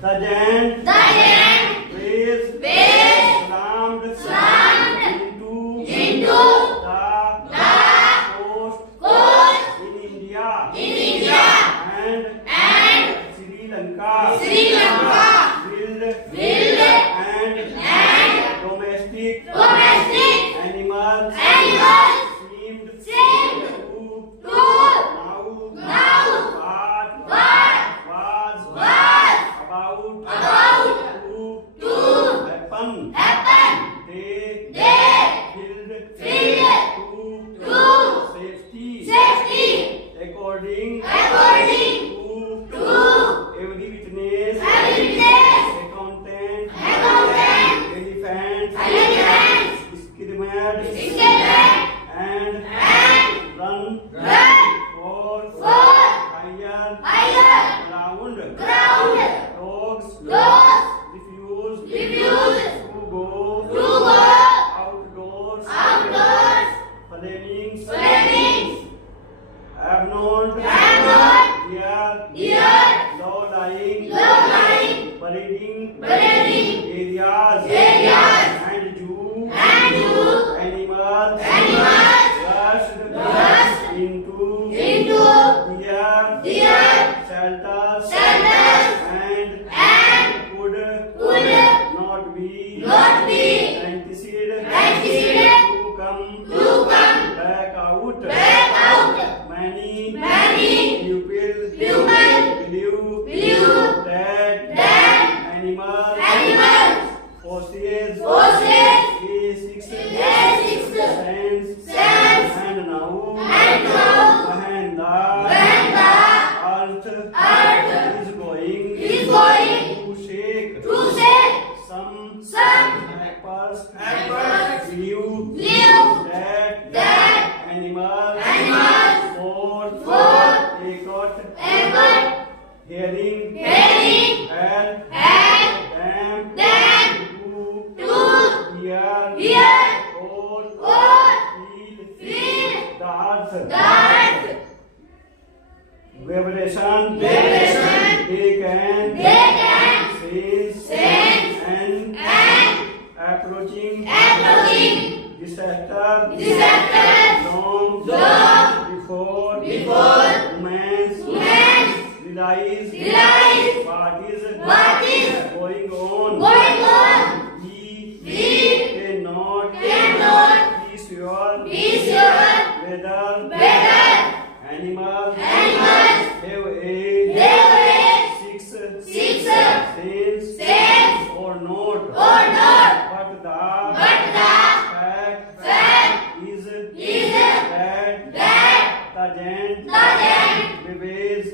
The giant is slammed into the coast in India and Sri Lanka. Wild and domestic animals seemed to now what was about to happen. They filled to safety according to every witness, accountant, elephant, skidmad, and run for higher ground. Dogs refuse to go outdoors. Flemings have not their low-lying breeding areas and zoo animals rushed into their shelters and could not be anticipated to come back out. Many people believe that animals possess a sixth sense, and now when the earth is going to shake, some experts believe that animals for a good hearing help them to hear or feel the earth vibration. They can sense and approaching disaster long before humans realize what is going on. We cannot be sure whether animals have a sixth sense or not. But the fact is that the giant behaves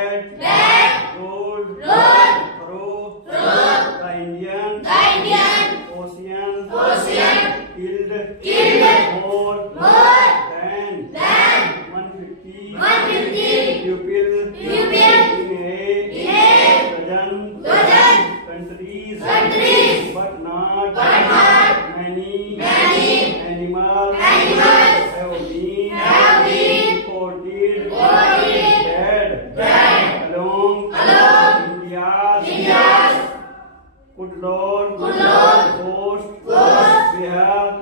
that rolled through the Indian Ocean killed more than 150 people in a dozen countries, but not many animals have been reported dead along India's Woodlawn coast. We have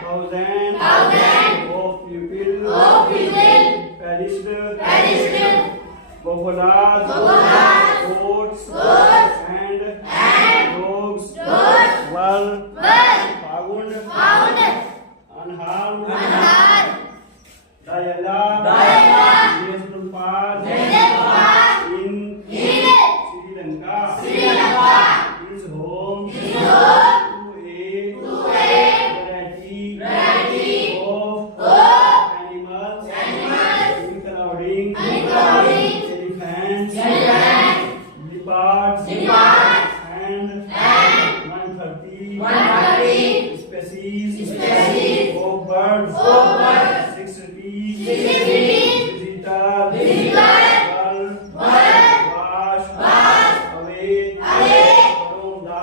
thousands of people perished. Buffaloes, goats, and dogs were found unharmed. Dayala National Park in Sri Lanka is home to a variety of animals including elephants, leopards, and 130 species of birds. 650 visitors wash away from the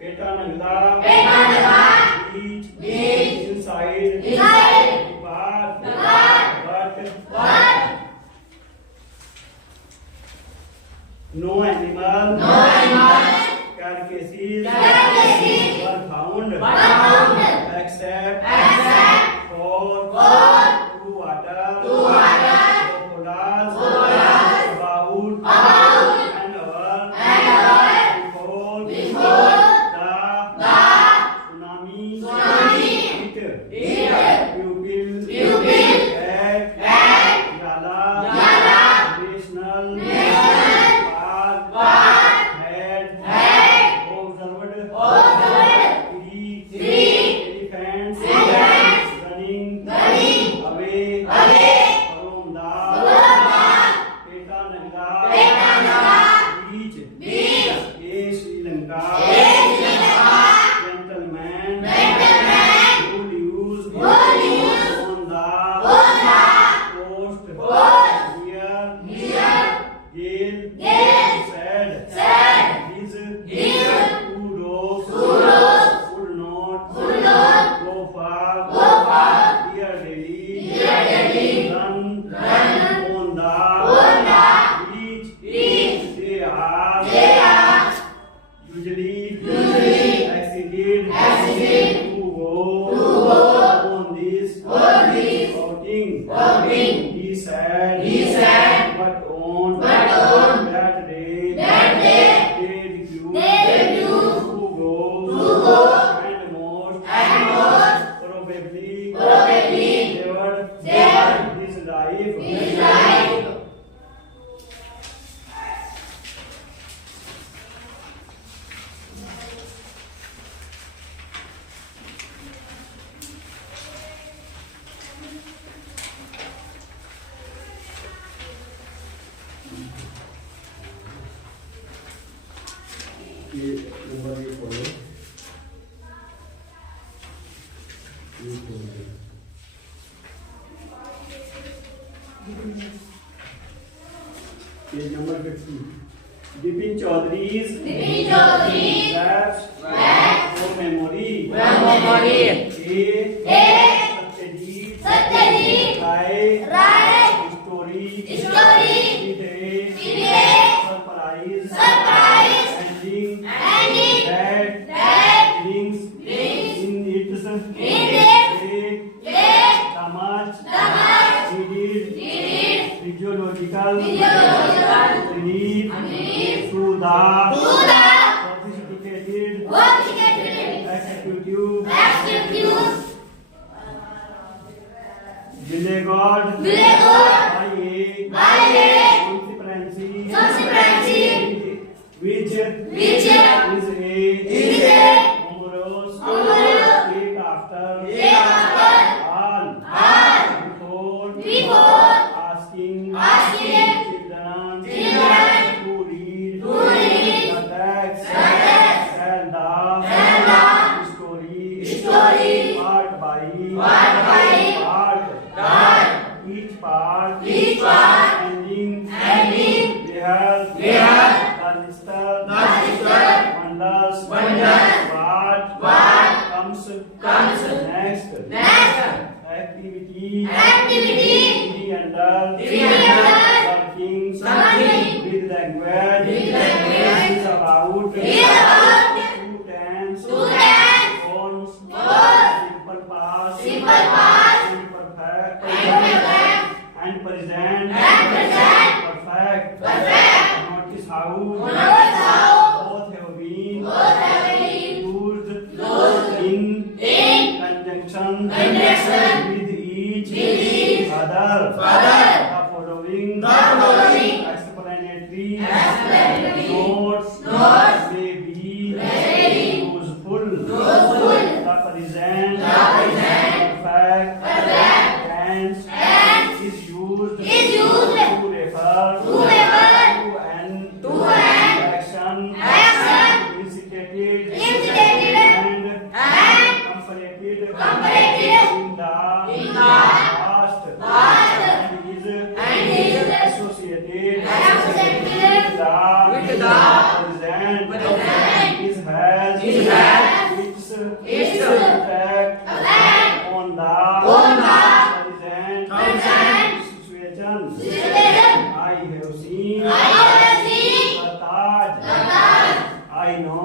Petanagda beach inside the park, but No animal. No animal. Carcasses. Carcasses. Were found. Were found. Except. Except. For. For. Two water. Two water. Crocodiles. Crocodiles. About. About. An hour. An hour. Before. Before. The. Tsunami. Tsunami. It. Pupil. Pupil. At. Yala. Yala. National. National. Park. Park. Had. Observed. Observed. Three. Elephants. Running. Away. From the. Petananga. Beach. Sri Lanka. Gentleman. Who lives. On the. Coast. Near. Gale. Said. His. Two dogs. Would not. Go far. Dear Delhi. Run. On the. Beach. They are. Usually. Excited. To go. On this. Outing. He said. But on. That day. They refused. To go. And most. Probably. Never. His life. ये number ये पढ़ो ये पढ़ो page number 50 Bipin Chaudhary's raps for memory A Satyajit Rai story surprise ending that brings in its the much needed physiological relief to the sophisticated executive delegated by a constituency which is a numerous take after all before asking children to read the text and the story part by part each part ending where the listener wonders what comes next. Activity under working with language is about two tense forms simple past perfect and present perfect. Notice how both have been used in conjunction with each other. The following explanatory notes may be useful. The present perfect tense is used to refer to an I know.